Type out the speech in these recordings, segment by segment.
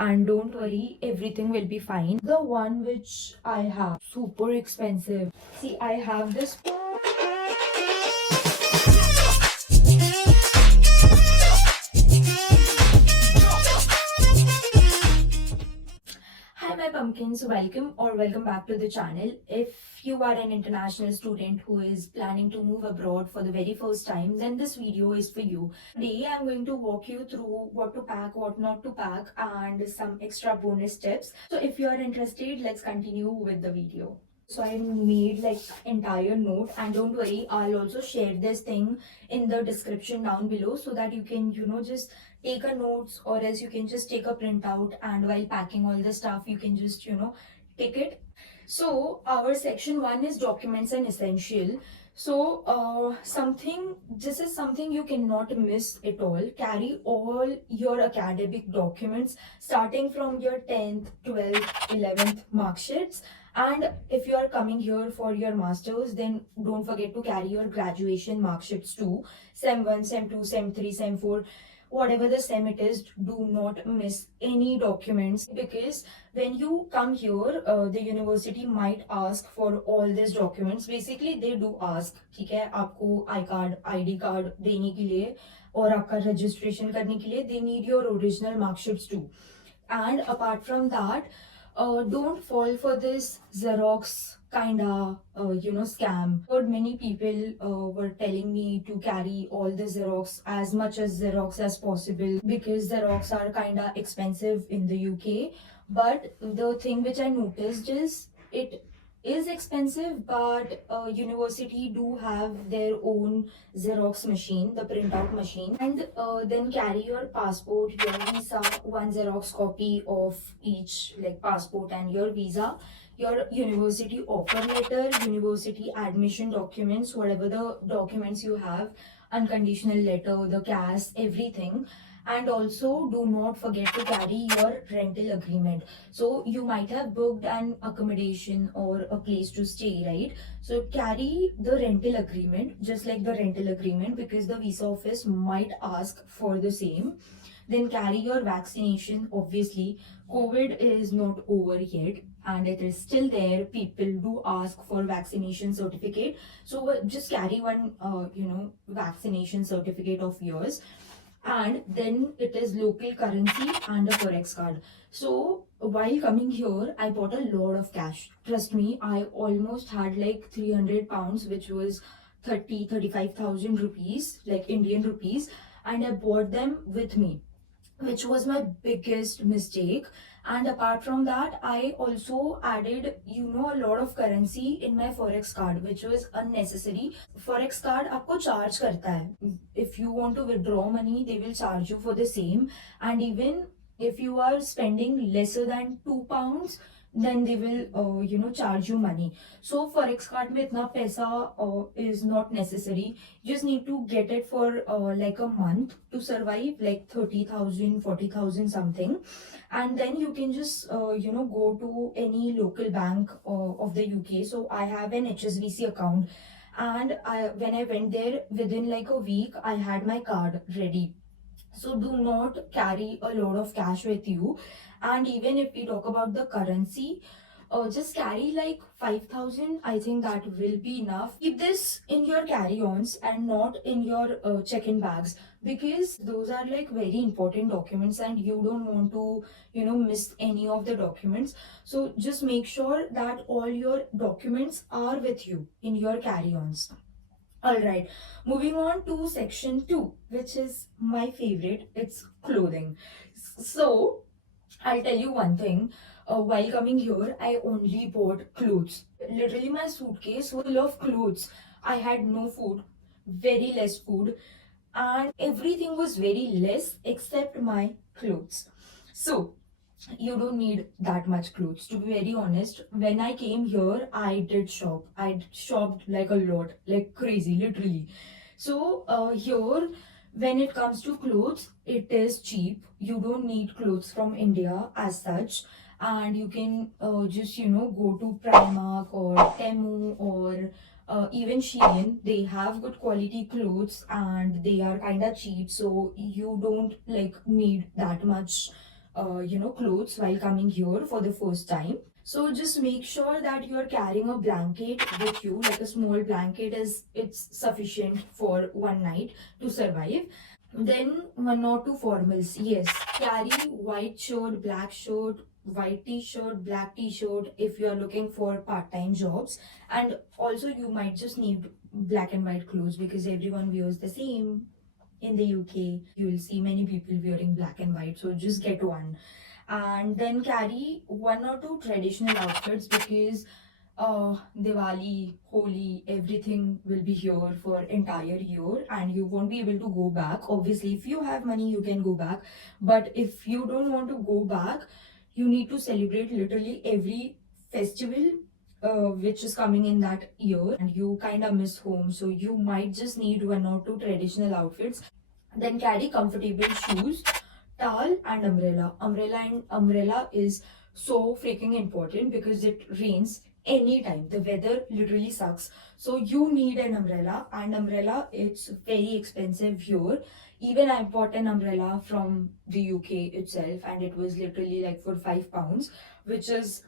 and don't worry, everything will be fine. The one which I have, super expensive. See, I have this. Hi my pumpkins, welcome back to the channel. If you are an international student who is planning to move abroad for the very first time, then this video is for you. Today I'm going to walk you through what to pack, what not to pack, and some extra bonus tips. So if you are interested, let's continue with the video. So I made like entire note, and don't worry, I'll also share this thing in the description down below so that you can just take a notes, or else you can just take a printout, and while packing all the stuff you can just take it. So our section 1 is documents and essential. So something this is something you cannot miss at all. Carry all your academic documents starting from your 10th, 12th, 11th mark sheets. And if you are coming here for your masters, then don't forget to carry your graduation mark sheets too. Sem 1, Sem 2, Sem 3, Sem 4, whatever the sem it is, do not miss any documents, because when you come here, the university might ask for all these documents. Basically they do ask, ठीक है, आपको I card ID card देने के लिए और आपका registration करने के लिए they need your original marksheets too. And apart from that, don't fall for this Xerox kinda scam. But many people were telling me to carry all the Xerox, as much as Xerox as possible, because Xerox are kinda expensive in the UK. But the thing which I noticed is it is expensive, but university do have their own Xerox machine, the printout machine. And then carry your passport, your visa, one Xerox copy of each, like passport and your visa, your university offer letter, university admission documents, whatever the documents you have, unconditional letter, the CAS, everything. And also do not forget to carry your rental agreement. So you might have booked an accommodation or a place to stay, right? So carry the rental agreement, just like the rental agreement, because the visa office might ask for the same. Then carry your vaccination. Obviously COVID is not over yet and it is still there. People do ask for vaccination certificate, so just carry one vaccination certificate of yours. And then it is local currency and a forex card. So while coming here, I bought a lot of cash. Trust me, I almost had like 300 pounds, which was 35,000 rupees, like Indian rupees, and I bought them with me, which was my biggest mistake. And apart from that, I also added a lot of currency in my forex card, which was unnecessary. Forex card आपको charge करता है. If you want to withdraw money, they will charge you for the same. And even if you are spending lesser than £2, then they will charge you money. So forex card में इतना पैसा is not necessary. You just need to get it for like a month to survive, like 30,000, 40,000 something. And then you can just go to any local bank of the UK. So I have an HSBC account, and when I went there, within like a week I had my card ready. So do not carry a lot of cash with you. And even if we talk about the currency, just carry like 5,000. I think that will be enough. Keep this in your carry-ons and not in your check-in bags, because those are like very important documents and you don't want to miss any of the documents. So just make sure that all your documents are with you in your carry-ons. Alright, moving on to section 2, which is my favorite. It's clothing. So, I'll tell you one thing. While coming here, I only bought clothes. Literally, my suitcase was full of clothes. I had no food, very less food, and everything was very less except my clothes. So, you don't need that much clothes, to be very honest. When I came here, I did shop. I shopped like a lot, like crazy, literally. So here, when it comes to clothes, it is cheap. You don't need clothes from India as such, and you can just go to Primark or Temu or even Shein. They have good quality clothes and they are kind of cheap, so you don't like need that much clothes while coming here for the first time. So just make sure that you are carrying a blanket with you, like a small blanket is it's sufficient for one night to survive. Then one or two formals. Yes, carry white shirt, black shirt, white t-shirt, black t-shirt if you are looking for part-time jobs. And also you might just need black and white clothes because everyone wears the same. In the UK, you will see many people wearing black and white, so just get one. And then carry one or two traditional outfits because Diwali, Holi, everything will be here for entire year and you won't be able to go back. Obviously, if you have money, you can go back. But if you don't want to go back, you need to celebrate literally every festival which is coming in that year and you kind of miss home. So you might just need one or two traditional outfits. Then carry comfortable shoes, towel and umbrella. Umbrella is so freaking important because it rains anytime. The weather literally sucks. So you need an umbrella and umbrella it's very expensive here. Even I bought an umbrella from the UK itself and it was literally like for £5, which is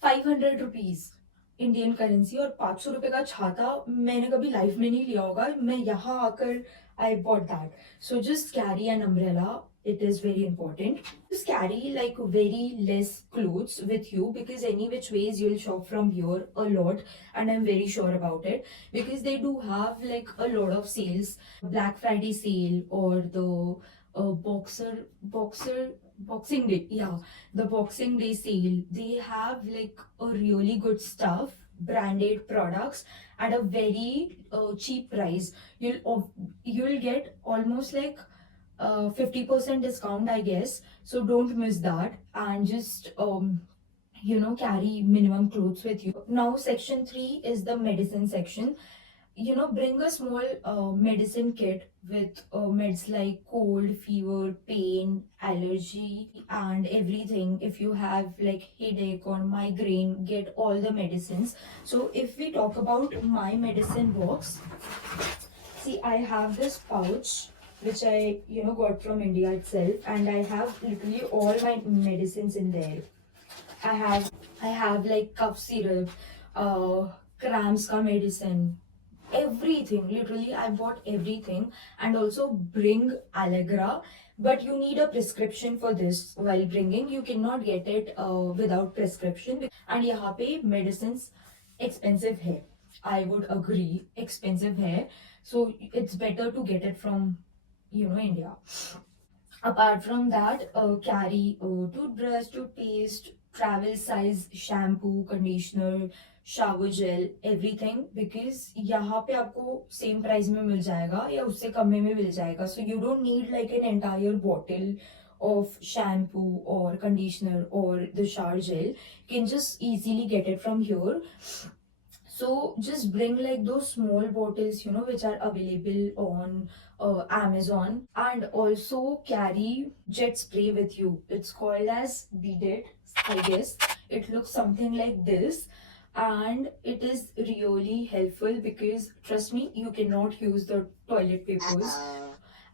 500 rupees Indian currency और 500 रुपए का छाता मैंने कभी life में नहीं लिया होगा मैं यहाँ आकर I bought that so just carry an umbrella it is very important. Just carry like very less clothes with you because any which ways you'll shop from here a lot and I'm very sure about it because they do have like a lot of sales, Black Friday sale or the Boxing Day, yeah, the Boxing Day sale. They have like a really good stuff, branded products at a very cheap price. You'll get almost like 50% discount, I guess. So don't miss that and just carry minimum clothes with you. Now section 3 is the medicine section. Bring a small medicine kit with meds like cold, fever, pain, allergy, and everything. If you have like headache or migraine, get all the medicines. So if we talk about my medicine box, see, I have this pouch which I got from India itself, and I have literally all my medicines in there. I have like cough syrup, cramps ka medicine, everything. Literally, I bought everything, and also bring Allegra. But you need a prescription for this while bringing. You cannot get it without prescription. And यहाँ पे medicines expensive है. I would agree, expensive है. So it's better to get it from India. Apart from that, carry toothbrush, toothpaste, travel size shampoo, conditioner, shower gel, everything because यहाँ पे आपको same price में मिल जाएगा या उससे कम में मिल जाएगा. So you don't need like an entire bottle of shampoo or conditioner or the shower gel. You can just easily get it from here. So just bring like those small bottles, which are available on Amazon, and also carry jet spray with you. It's called as Beat It, I guess. It looks something like this, and it is really helpful because trust me, you cannot use the toilet papers.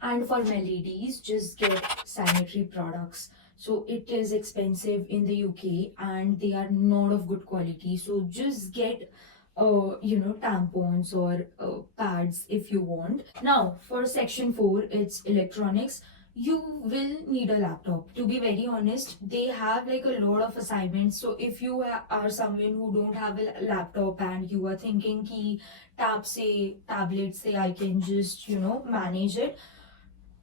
And for my ladies, just get sanitary products. So it is expensive in the UK and they are not of good quality. So just get tampons or pads if you want. Now, for section 4, it's electronics. You will need a laptop. To be very honest, they have like a lot of assignments. So if you are someone who don't have a laptop and you are thinking ki tablet se I can just manage it,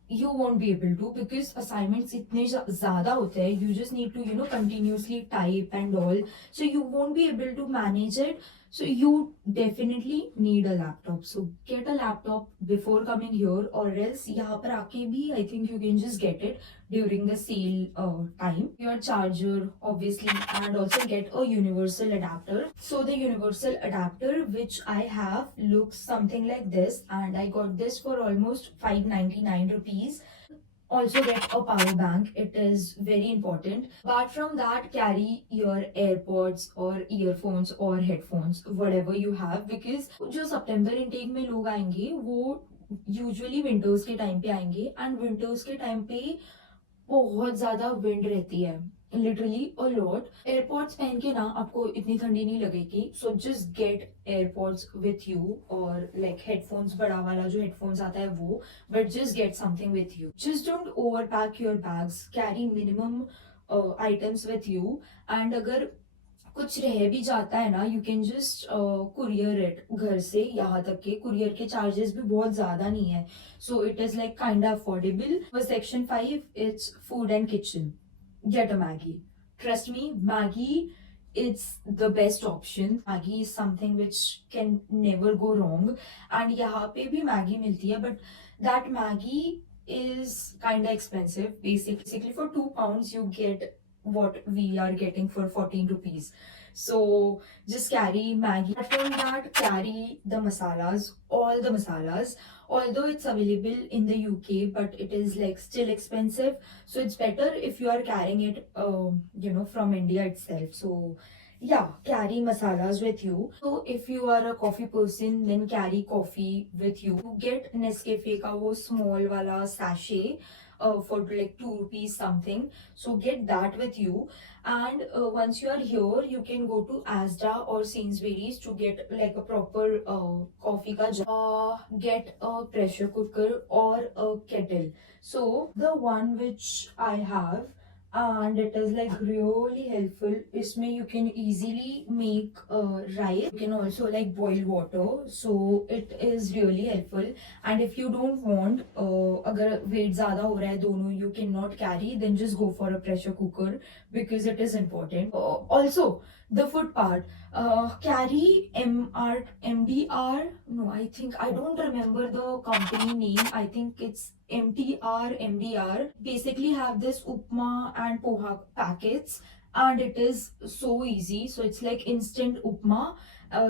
you won't be able to because assignments itne zyada hote hai. You just need to continuously type and all, so you won't be able to manage it. So you definitely need a laptop. So get a laptop before coming here, or else यहाँ पर आके भी I think you can just get it during the sale time. Your charger obviously, and also get a universal adapter. So the universal adapter which I have looks something like this, and I got this for almost 599 rupees. Also get a power bank, it is very important. Apart from that, carry your AirPods or earphones or headphones, whatever you have, because जो September intake में लोग आएंगे वो usually winters के time पे आएंगे, and winters के time पे बहुत ज्यादा विंड रहती है, लिटरली अ लॉट। एयरपॉड्स पहन के ना आपको इतनी ठंडी नहीं लगेगी, so just get AirPods with you, और लाइक हेडफोन्स, बड़ा वाला जो हेडफोन्स आता है वो, but just get something with you. Just don't over pack your bags, carry minimum items with you. And अगर कुछ रह भी जाता है ना, you can just courier it घर से यहाँ तक के। कुरियर के चार्जेस भी बहुत ज्यादा नहीं है, so it is like kind affordable. For section 5 its food and kitchen, get a Maggie. Trust me, Maggie is the best option. Maggie is something which can never go wrong. And यहाँ पे भी Maggie मिलती है, but that Maggie is kind of expensive. Basically for £2 you get what we are getting for 14 rupees. So just carry Maggie. Apart from that, carry the masalas, all the masalas. Although it's available in the UK, but it is like still expensive, so it's better if you are carrying it from India itself. So yeah, carry masalas with you. So if you are a coffee person, then carry coffee with you. You get Nescafe ka wo small wala sachet for like 2 rupees something, so get that with you. And once you are here, you can go to Asda or Sainsbury's to get like a proper coffee ka get a pressure cooker or a kettle. So the one which I have, and it is like really helpful. Isme you can easily make rice. You can also like boil water, so it is really helpful. And if you don't want, agar weight zyada ho raha hai dono, you cannot carry, then just go for a pressure cooker because it is important. Also, the food part. Carry MDR. No, I think I don't remember the company name. I think it's MDR. Basically, have this upma and poha packets, and it is so easy. So it's like instant upma.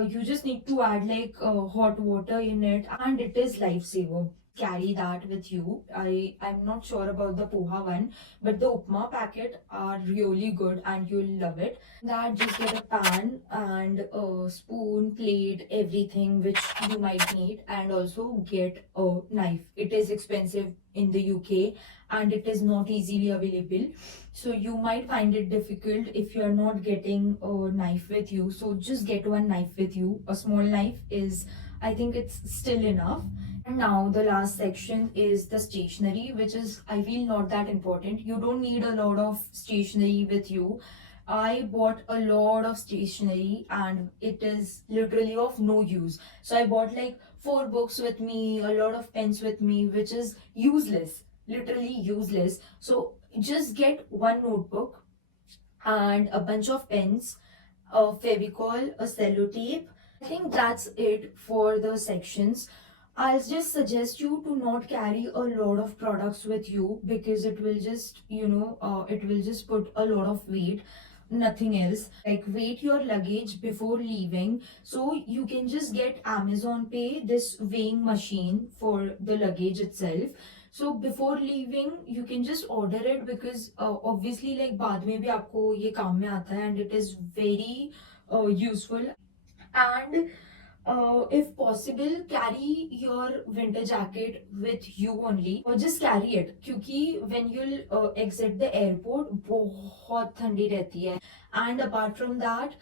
You just need to add like hot water in it, and it is lifesaver. Carry that with you. I'm not sure about the poha one, but the upma packet are really good and you'll love it. That just get a pan and a spoon, plate, everything which you might need, and also get a knife. It is expensive in the UK and it is not easily available, so you might find it difficult if you are not getting a knife with you. So just get one knife with you. A small knife is, I think it's still enough. And now the last section is the stationery, which is, I feel, not that important. You don't need a lot of stationery with you. I bought a lot of stationery and it is literally of no use. So I bought like 4 books with me, a lot of pens with me, which is useless, literally useless. So just get one notebook and a bunch of pens, a Fevicol, a sellotape. I think that's it for the sections. I'll just suggest you to not carry a lot of products with you because it will just, it will just put a lot of weight. Nothing else. Like weight your luggage before leaving. So you can just get Amazon Pay, this weighing machine for the luggage itself. So before leaving, you can just order it because obviously like बाद में भी आपको ये काम में आता है and it is very useful. And if possible, carry your winter jacket with you only, or just carry it क्योंकि when you'll exit the airport बहुत ठंडी रहती है. And apart from that,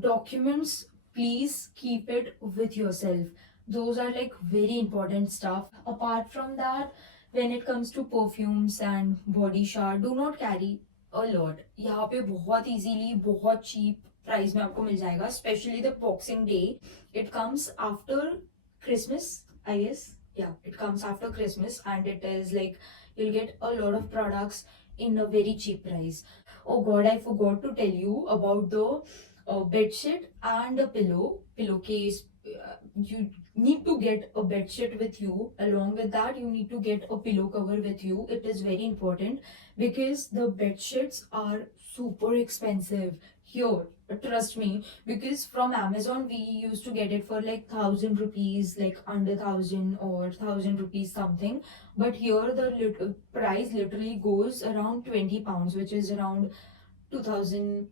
documents, please keep it with yourself. Those are like very important stuff. Apart from that, when it comes to perfumes and body shower, do not carry a lot. यहाँ पे बहुत easily, बहुत cheap price में आपको मिल जाएगा, specially the Boxing Day. It comes after Christmas, I guess. Yeah, it comes after Christmas and it is like you'll get a lot of products in a very cheap price. Oh god, I forgot to tell you about the bed sheet and a pillowcase. You need to get a bed sheet with you. Along with that, you need to get a pillow cover with you. It is very important because the bed sheets are super expensive here. Trust me, because from Amazon we used to get it for like 1,000 rupees, like under 1,000 or 1,000 rupees something. But here the price literally goes around £20, which is around 2,000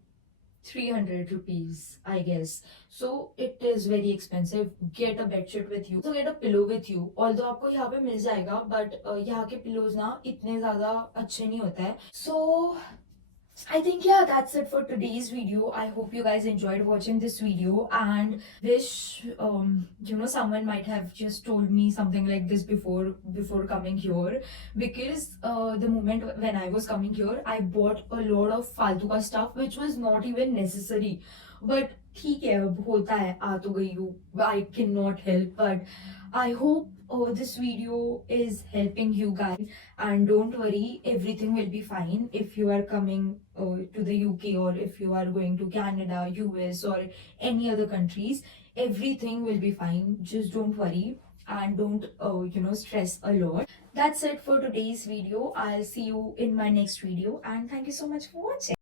300 rupees, I guess. So it is very expensive. Get a bedsheet with you. So get a pillow with you. Although आपको यहाँ पे मिल जाएगा, but यहाँ के pillows ना इतने ज़्यादा अच्छे नहीं होते हैं. So I think yeah, that's it for today's video. I hope you guys enjoyed watching this video and wish someone might have just told me something like this before coming here, because the moment when I was coming here I bought a lot of फालतू का stuff which was not even necessary. But ठीक है, अब होता है, आ तो गई हूँ. I cannot help, but I hope this video is helping you guys, and don't worry, everything will be fine. If you are coming to the UK, or if you are going to Canada, US, or any other countries, everything will be fine. Just don't worry and don't stress a lot. That's it for today's video. I'll see you in my next video, and thank you so much for watching.